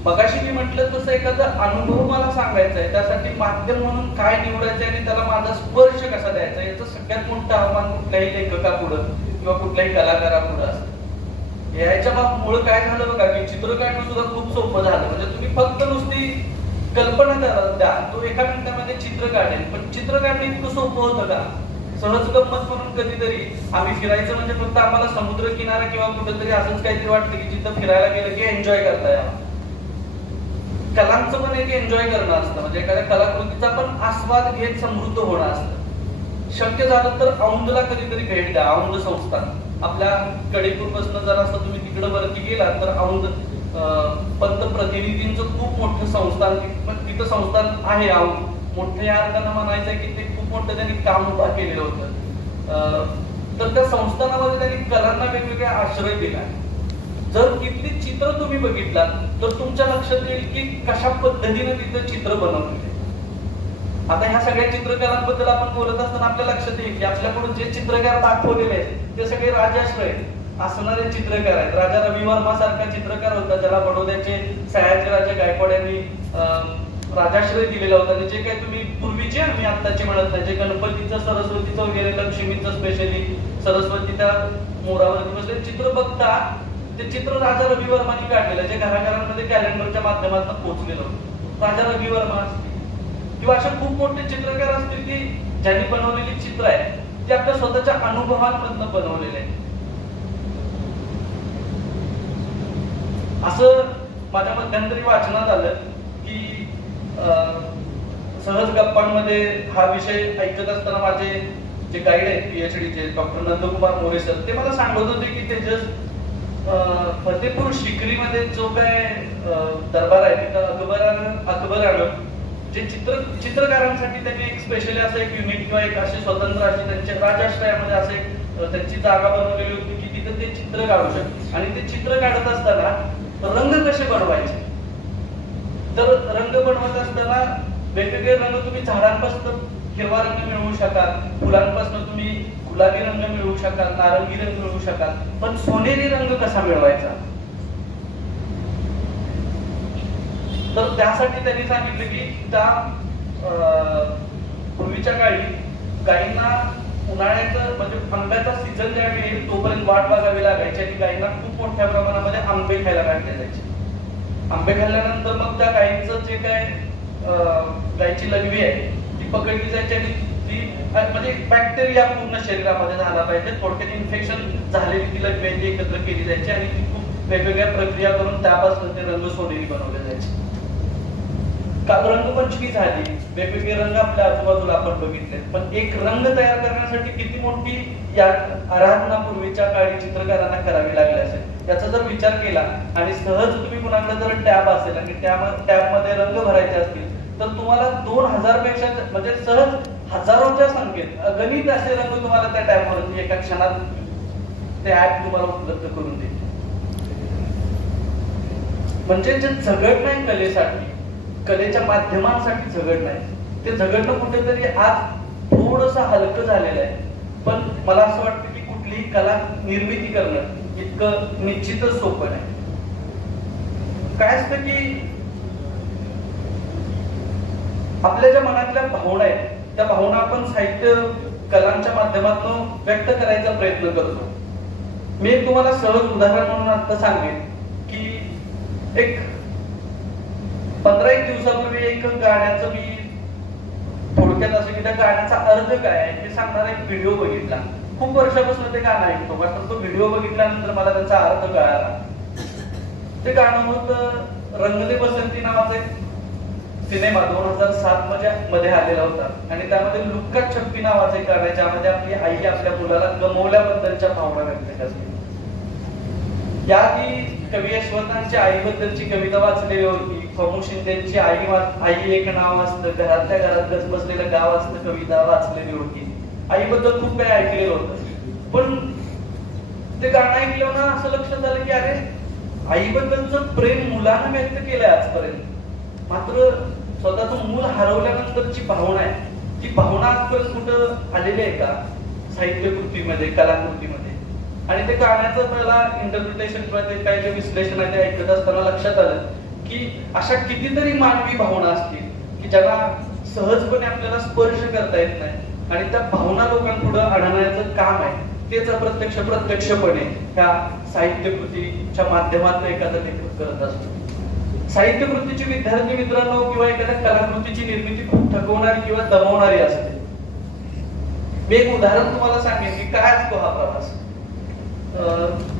मगाशी मी म्हटलं तसं एखादा अनुभव मला सांगायचा आहे, त्यासाठी माध्यम म्हणून काय निवडायचं आणि त्याला माझा स्पर्श कसा द्यायचा, याचं सगळ्यात मोठं आव्हान कुठल्याही लेखकापुढं किंवा कुठल्याही कलाकारापुढं असतं. याच्या मुळे काय झालं बघा की चित्र काढणं सुद्धा खूप सोपं झालं. म्हणजे तुम्ही फक्त नुसती कल्पना द्या, तो एका मिनिटामध्ये चित्र काढेल. पण चित्र काढणं इतकं सोपं होतं का? सहज गंमत म्हणून कधीतरी आम्ही फिरायचं म्हणजे फक्त आम्हाला समुद्र किनारा किंवा कुठेतरी असंच काहीतरी वाटतं की जिथं फिरायला गेलं की एन्जॉय करता यावं. कलांचं पण एक एन्जॉय करणं असतं, म्हणजे एखाद्या कलाकृतीचा पण आस्वाद घेत समृद्ध होणं असतं. शक्य झालं तर औंधला कधीतरी भेट द्या. औंध संस्थान आपल्या कडेपूरपासून जर असं तुम्ही तिकडे वरती गेला तर औंध पंतप्रतिनिधींचं खूप मोठं संस्थान, तिथं संस्थान आहे. औंध मोठं या अर्थानं म्हणायचं की ते खूप मोठं त्यांनी काम उभा केलेलं होतं. तर त्या संस्थानामध्ये त्यांनी कलांना वेगवेगळ्या आश्रय दिला. जर तिथली चित्र तुम्ही बघितलात तर तुमच्या लक्षात येईल की कशा पद्धतीने तिथं चित्र बनवलेले. आता ह्या सगळ्या चित्रकारांबद्दल आपण बोलत असताना आपल्या लक्षात येईल की आपल्याकडून जे चित्रकार दाखवलेले आहेत ते सगळे राजाश्रय असणारे चित्रकार आहेत. राजा रवी वर्मा सारखा चित्रकार होता, ज्याला बडोद्याचे सयाजीराजे गायकवाड यांनी राजाश्रय दिलेला होता. आणि जे काही तुम्ही पूर्वीचे, मी आत्ताचे म्हणत नाही, जे गणपतीचं, सरस्वतीचं वगैरे, लक्ष्मीचं स्पेशली सरस्वती त्या मोरावरती बसले चित्र बघता, ते चित्र राजा रवी वर्मांनी काढलेलं, जे घराघरांमध्ये कॅलेंडरच्या माध्यमातून पोहोचलेलं होतं. राजा रवी वर्मा असतील किंवा असे खूप मोठे चित्रकार असतील की ज्यांनी बनवलेली चित्र आहे ती आपल्या स्वतःच्या अनुभवांमधनं बनवलेले आहे. असं माझ्या मध्यंतरी वाचनात आलं की सहज गप्पांमध्ये हा विषय ऐकत असताना माझे जे गाईड आहेत PhDचे डॉक्टर नंदकुमार मोरे सर, ते मला सांगत होते की तेजस फतेपूर शिकरीमध्ये जो काय दरबार आहे तिथं अकबरानं जे चित्रकारांसाठी त्यांनी एक स्पेशली असं एक युनिट किंवा एक अशी स्वतंत्र अशी त्यांच्या राजाश्रयामध्ये असं एक त्यांची जागा बनवलेली होती की तिथं ते चित्र काढू शकते. आणि ते चित्र काढत असताना रंग कसे बनवायचे, तर रंग बनवत असताना वेगवेगळे रंग तुम्ही झाडांपासून हिरवा रंग मिळवू शकाल, फुलांपासून तुम्ही गुलाबी रंग मिळवू शकाल, नारंगी रंग मिळवू शकाल, पण सोनेरी रंग कसा मिळवायचा, तर त्यासाठी त्यांनी सांगितलं की त्या पूर्वीच्या काळी गायींना उन्हाळ्याचं म्हणजे आंब्याचा सीझन ज्यावेळी येईल तोपर्यंत वाट बघावी लागायची आणि गायींना खूप मोठ्या प्रमाणामध्ये आंबे खायला घातले जायचे. आंबे खाल्ल्यानंतर मग त्या गायींचं जे काय गायीची लघवी आहे ती पकडली जायची आणि ती म्हणजे बॅक्टेरिया पूर्ण शरीरामध्ये झाला पाहिजे, थोडक्यात इन्फेक्शन झालेली ती लघवी आहे ती एकत्र केली जायची आणि ती खूप वेगवेगळ्या प्रक्रिया करून त्यापासून ते रंग सोनेरी बनवले जायचे. रंगपंचमी झाली, वेगवेगळे रंग आपल्या आजूबाजूला आपण बघितले, पण एक रंग तयार करण्यासाठी किती मोठी या आराधना पूर्वीच्या काळी चित्रकारांना करावी लागली असेल याचा जर विचार केला आणि सहज तुम्ही कुणाकडे जर टॅब असेल आणि टॅब मध्ये रंग भरायचे असतील तर तुम्हाला 2000 पेक्षा म्हणजे सहज हजारोच्या संख्येत अगणित असे रंग तुम्हाला त्या टॅब वरती एका क्षणात ते ऍप तुम्हाला उपलब्ध करून देईल. म्हणजे जे झगड नाही कलेसाठी, कलेच्या माध्यमांसाठी झगड नाही, ते झगडणं कुठेतरी आज थोडंसं हलकं झालेलं आहे. पण मला असं वाटतं की कुठलीही कला निर्मिती करणं इतकं निश्चितच सोपं नाही. काय असतं की आपल्या ज्या मनातल्या भावना आहेत त्या भावना आपण साहित्य कलांच्या माध्यमातून व्यक्त करायचा प्रयत्न करतो. मी तुम्हाला सहज उदाहरण म्हणून आता सांगेन की एक 15 दिवसापूर्वी एक गाण्याचं मी थोडक्यात असं की त्या गाण्याचा अर्थ काय आहे हे सांगणारा एक व्हिडिओ बघितला. खूप वर्षापासून ते गाणं ऐकतो, मात्र तो व्हिडिओ बघितल्यानंतर मला त्याचा अर्थ कळाला. ते गाणं होतं रंग दे बसंती नावाचा एक सिनेमा 2007 मध्ये आलेला होता आणि त्यामध्ये लुक्का छप्पी नावाचे गाणं आहे ज्यामध्ये आपली आई आपल्या मुलाला गमावल्याबद्दलच्या भावना व्यक्त करते. याआधी कवी यशवंतांची आईबद्दलची कविता वाचलेली होती, फमू शिंदेची आई एक नाव असतं, घरातल्या घरात गज बसलेलं गाव असतं कविता वाचलेली होती. आईबद्दल खूप काही ऐकलेलं होतं, पण ते गाणं ऐकलं ना असं लक्षात आलं की अरे आईबद्दलचं प्रेम मुलानं व्यक्त केलंय आजपर्यंत, मात्र स्वतःचं मूल हरवल्यानंतरची भावना आहे ती भावना आजपर्यंत कुठं आलेली आहे का साहित्य कृतीमध्ये, कलाकृतीमध्ये. आणि ते गाण्याचं मला इंटरप्रिटेशन किंवा ते काय जे विश्लेषण आहे ते ऐकत असताना लक्षात आलं की अशा कितीतरी मानवी भावना असतील की ज्याला सहजपणे आपल्याला स्पर्श करता येत नाही आणि त्या भावना लोकांपुढे आणण्याचं काम आहे तेच प्रत्यक्षपणे ह्या साहित्यकृतीच्या माध्यमातून एखादा लेखक करत असतो. साहित्यकृतीची विद्यार्थी मित्रांनो किंवा एखाद्या कलाकृतीची निर्मिती खूप थकवणारी किंवा दमवणारी असते. मी एक उदाहरण तुम्हाला सांगेन की काय असतो हा प्रवास.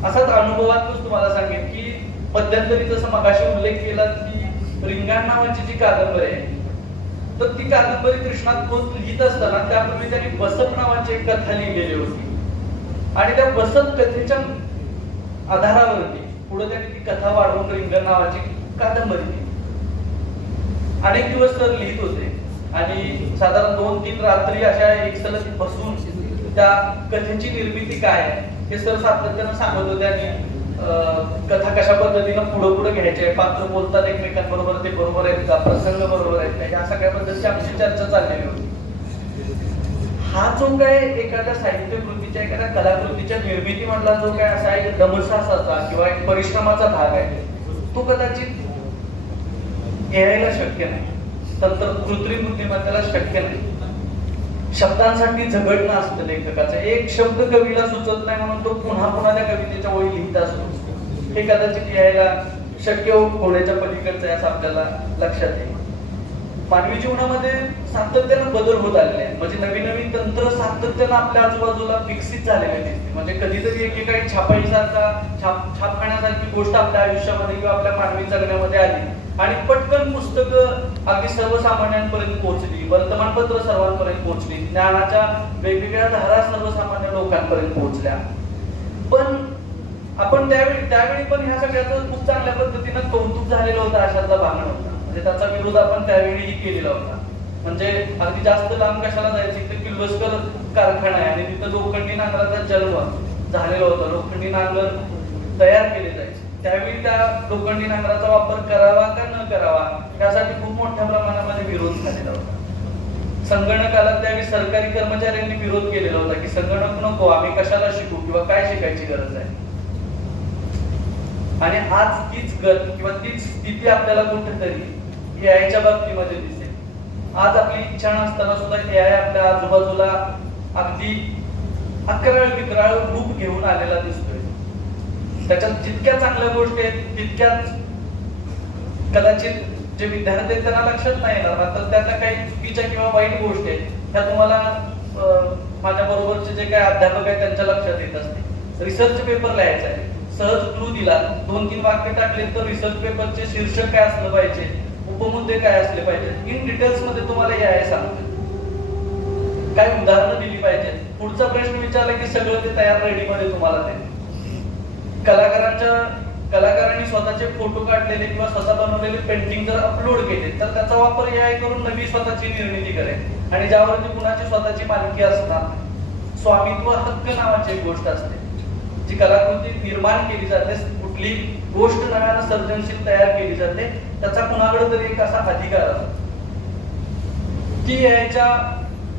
असाच अनुभवातूनच तुम्हाला सांगेन की मध्यंतरी जसं मगाशी उल्लेख केला की रिंगाण नावाची जी कादंबरी आहे तर ती कादंबरी कृष्णात खोत लिहित असताना त्यापूर्वी त्यांनी बसत नावाची एक कथा लिहिलेली होती आणि त्या बसत कथेच्या आधारावरती पुढे त्यांनी ती कथा वाढवून रिंगण नावाची कादंबरी लिहिली. अनेक दिवस तर लिहित होते आणि साधारण 2-3 रात्री अशा एक सलग बसून त्या कथेची निर्मिती काय आहे हे सर सातत्यानं सांगत होते आणि कथा कशा पद्धतीनं पुढे घ्यायची आहे, पात्र बोलतात एकमेकांबरोबर ते बरोबर आहेत का, प्रसंग बरोबर आहेत का, या सगळ्या बद्दलची आमची चर्चा चाललेली होती. हा जो काय एखाद्या साहित्यकृतीच्या एखाद्या कलाकृतीच्या निर्मिती मधला जो काय असा एक दमसाचा किंवा एक परिश्रमाचा भाग आहे तो कदाचित यायला शक्य नाही, कृत्रिम बुद्धिमत्तेला शक्य नाही. शब्दांसाठी झगडणं असतं लेखकाचं. एक शब्द कवीला सुचत नाही म्हणून तो पुन्हा पुन्हा त्या कवितेच्या ओळी लिहित असतो. हे कदाचित यायला शक्य होण्याच्या पलीकडचं आहे असं आपल्याला लक्षात येईल. मानवी जीवनामध्ये सातत्यानं बदल होत आलेले आहेत. म्हणजे नवीन नवीन तंत्र सातत्यानं आपल्या आजूबाजूला विकसित झालेले दिसते. म्हणजे कधीतरी एकेकाळी छापाईसारखा छापखान्यासारखी गोष्ट आपल्या आयुष्यामध्ये किंवा आपल्या मानवी जगण्यामध्ये आली आणि पटकन पुस्तकं अगदी सर्वसामान्यांपर्यंत पोहोचली, वर्तमानपत्र सर्वांपर्यंत पोहोचली, ज्ञानाच्या वेगवेगळ्या धारा सर्वसामान्य लोकांपर्यंत पोहोचल्या. पण आपण त्यावेळी पण ह्या सगळ्याचं खूप चांगल्या पद्धतीनं कौतुक झालेलं होतं अशातला भाग नव्हता. म्हणजे त्याचा विरोध आपण त्यावेळीही केलेला होता. म्हणजे अगदी जास्त लांब कशाला जायचं तर किर्लोस्कर कारखाना आहे आणि तिथं लोखंडी नांगराचा जन्म झालेला होता. लोखंडी नांगर तयार केले जायचे. त्यावेळी त्या लोखंडी नांगराचा वापर करावा का न करावा यासाठी खूप मोठ्या प्रमाणामध्ये विरोध झालेला होता. संगणकाला त्यावेळी सरकारी कर्मचाऱ्यांनी विरोध केलेला होता की संगणक नको, आम्ही कशाला शिकू किंवा काय शिकायची गरज आहे. आणि आज तीच गत किंवा तीच स्थिती आपल्याला कुठेतरी एआयच्या बाबतीमध्ये दिसेल. आज आपली इच्छा नसताना सुद्धा एआय आपल्या आजूबाजूला अगदी अकराळ विकराळ रूप घेऊन आलेला दिसतोय. त्याच्यात जितक्या चांगल्या गोष्टी आहेत तितक्याच कदाचित जे विद्यार्थी आहेत त्यांना लक्षात नाही येणार. मात्र त्यातल्या काही चुकीच्या किंवा वाईट गोष्टी आहेत त्या तुम्हाला माझ्या बरोबरचे जे काही अध्यापक आहेत त्यांच्या लक्षात येत असते. रिसर्च पेपर लिहायचा आहे, सहज क्लू दिला, 2-3 वाक्य टाकले तर रिसर्च पेपरचे शीर्षक काय असलं पाहिजे, उपमुद्दे काय असले पाहिजे, इन डिटेल्स मध्ये तुम्हाला हे सांगतो. काय उदाहरणं दिली पाहिजेत, पुढचा प्रश्न विचारला की सगळं ते तयार रेडी मध्ये तुम्हाला देईल. कलाकारांनी स्वतःचे फोटो काढलेले किंवा स्वतः बनवलेले पेंटिंग जर अपलोड केले तर त्याचा वापर एआय करून नवी स्वतःची निर्मिती करेल आणि ज्यावरती कुणाची स्वतःची मालकी असणार. स्वामित्व हक्क नावाची एक गोष्ट असते जी कलाकृती निर्माण केली जाते. कुठली गोष्ट नव्यानं सर्जनशील तयार केली जाते त्याचा कुणाकडे तरी एक असा अधिकार असतो. ती एआयच्या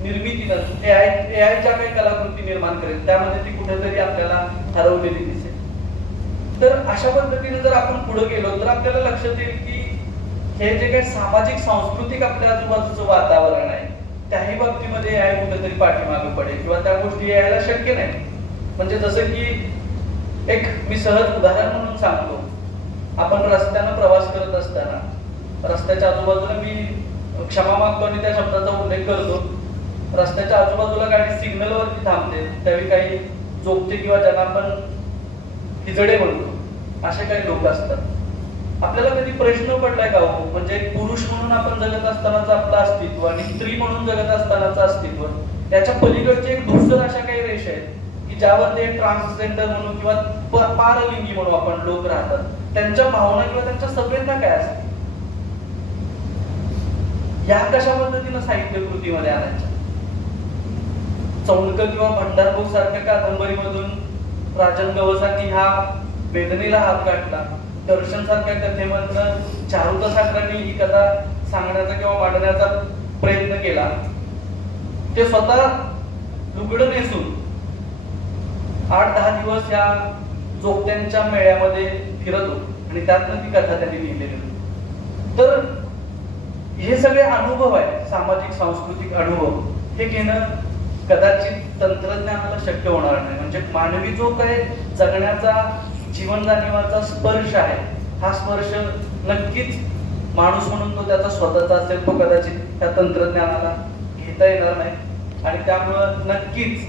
निर्मितीनं एआयच्या काही कलाकृती निर्माण करेल त्यामध्ये ती कुठेतरी आपल्याला हरवलेली दिसेल. तर अशा पद्धतीने जर आपण पुढे गेलो तर आपल्याला लक्षात येईल की हे जे काही सामाजिक सांस्कृतिक आपल्या आजूबाजूचं वातावरण आहे त्याही बाबतीमध्ये एआय कुठेतरी पाठीमागे पडेल किंवा त्या गोष्टी यायला शक्य नाही. म्हणजे जसं की एक मी सहज उदाहरण म्हणून सांगतो. आपण रस्त्यानं प्रवास करत असताना रस्त्याच्या आजूबाजूला मी क्षमा मागतो आणि त्या शब्दाचा उल्लेख करतो. रस्त्याच्या आजूबाजूला गाडी सिग्नल वरती थांबते त्यावेळी काही जोगते किंवा ज्यांना आपण हिजडे म्हणतो असे काही लोक असतात. आपल्याला कधी प्रश्न पडलाय का हो, म्हणजे पुरुष म्हणून आपण जगत असतानाच आपलं अस्तित्व आणि स्त्री म्हणून जगत असतानाच अस्तित्व याच्या पलीकडचे एक धूसर अशा काही रेषा आहेत की ज्यावर ते ट्रान्सजेंडर म्हणून किंवा पारलिंगी म्हणून आपण लोक राहतात त्यांच्या भावना किंवा त्यांच्या संवेदना काय असतात या कशा पद्धतीनं साहित्य कृतीमध्ये आणायच्या. चौंडक किंवा भंडारभोग सारख्या कादंबरीमधून राजन गवसांनी ह्या वेदनेला हात गाठला. दर्शन सारख्या कथेमधनं चारुता सागरांनी ही कथा सांगण्याचा किंवा मांडण्याचा प्रयत्न केला. ते स्वतः लुगडं नेसून 8-10 दिवस या जोगत्यांच्या मेळ्यामध्ये फिरत होते आणि त्यातनं ती कथा त्यांनी लिहिलेली होती. तर हे सगळे अनुभव आहे, सामाजिक सांस्कृतिक अनुभव, हे घेणं कदाचित तंत्रज्ञानाला शक्य होणार नाही. म्हणजे मानवी जो काही जगण्याचा जीवन जाणीवाचा स्पर्श आहे, हा स्पर्श नक्कीच माणूस म्हणून तो त्याचा स्वतःचा असेल, तो कदाचित त्या तंत्रज्ञानाला घेता येणार नाही. आणि त्यामुळं नक्कीच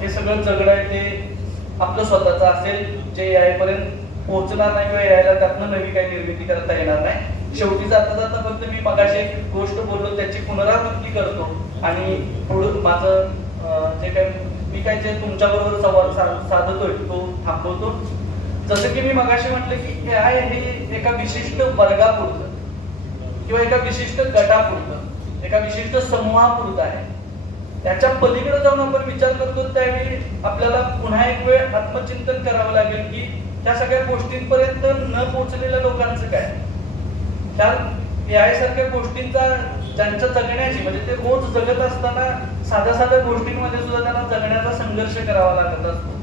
हे सगळं जगणं आहे ते आपलं स्वतःचं असेल, जे AI पर्यंत पोहोचणार नाही किंवा AI ला त्यातनं नवी काही निर्मिती करता येणार नाही. शेवटी जाता जाता फक्त मी मगाशी एक गोष्ट बोललो त्याची पुनरावृत्ती करतो आणि पुढे माझं जे काही मी काय जे तुमच्याबरोबर संवाद साधतोय तो थांबवतो. जसं की मी मगाशी म्हटलं की AI हे एका विशिष्ट वर्गापुरतं किंवा एका विशिष्ट गटापुरतं, एका विशिष्ट समूहापुरतं आहे. त्याच्या पलीकडे जाऊन आपण विचार करतो त्यावेळी आपल्याला पुन्हा एक वेळ आत्मचिंतन करावं लागेल की त्या सगळ्या गोष्टींपर्यंत न पोहोचलेल्या लोकांचं काय. त्या AI सारख्या गोष्टींचा ज्यांच्या जगण्याची म्हणजे ते रोज जगत असताना साध्या साध्या गोष्टींमध्ये सुद्धा त्यांना जगण्याचा संघर्ष करावा लागत असतो.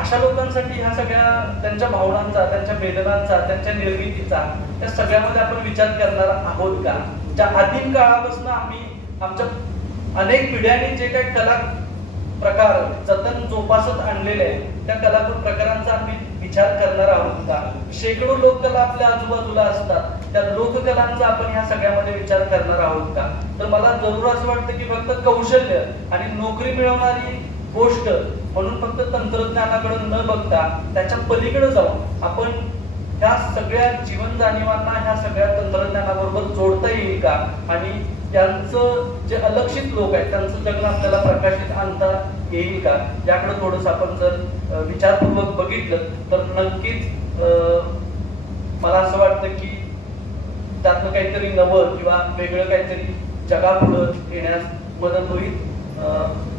अशा लोकांसाठी ह्या सगळ्या त्यांच्या भावनांचा, त्यांच्या वेदनांचा, त्यांच्या निर्मितीचा त्या सगळ्यामध्ये आपण विचार करणार आहोत का. ज्या आदिम काळापासून आम्ही आमच्या अनेक पिढ्यांनी जे काही कला प्रकार जतन जोपासत आणलेले आहेत त्या कला प्रकारांचा आम्ही विचार करणार आहोत का. शेकडो लोककला आपल्या आजूबाजूला असतात, त्या लोककलांचा आपण ह्या सगळ्यामध्ये विचार करणार आहोत का. तर मला जरूर असं वाटतं की फक्त कौशल्य आणि नोकरी मिळवणारी गोष्ट म्हणून फक्त तंत्रज्ञानाकडे न बघता त्याच्या पलीकडे जाऊन आपण ह्या सगळ्या जीवन जाणीवांना ह्या सगळ्या तंत्रज्ञानाबरोबर जोडता येईल का आणि त्यांचं जे अलक्षित लोक आहेत त्यांचं जगणं आपल्याला प्रकाशित आणता येईल का, याकडे थोडंसं आपण जर विचारपूर्वक बघितलं तर नक्कीच मला असं वाटतं की त्यातनं काहीतरी नवं किंवा वेगळं काहीतरी जगापुढं येण्यास मदत होईल.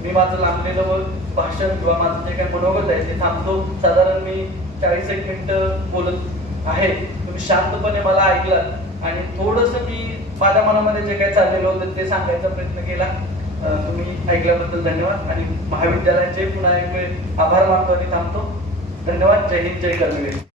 मी माझं लांबलेलं भाषण किंवा माझं जे काही मनोगत आहे ते थांबतो. साधारण मी 40 मिनिटं बोलत आहे. तुम्ही शांतपणे मला ऐकलं आणि थोडंसं मी माझ्या मनामध्ये जे काही चाललेलं होतं ते सांगायचा प्रयत्न केला. तुम्ही ऐकल्याबद्दल धन्यवाद आणि महाविद्यालयाचे पुन्हा एक वेळ आभार मानतो आणि थांबतो. धन्यवाद. जय हिंद, जय कर्मवीर.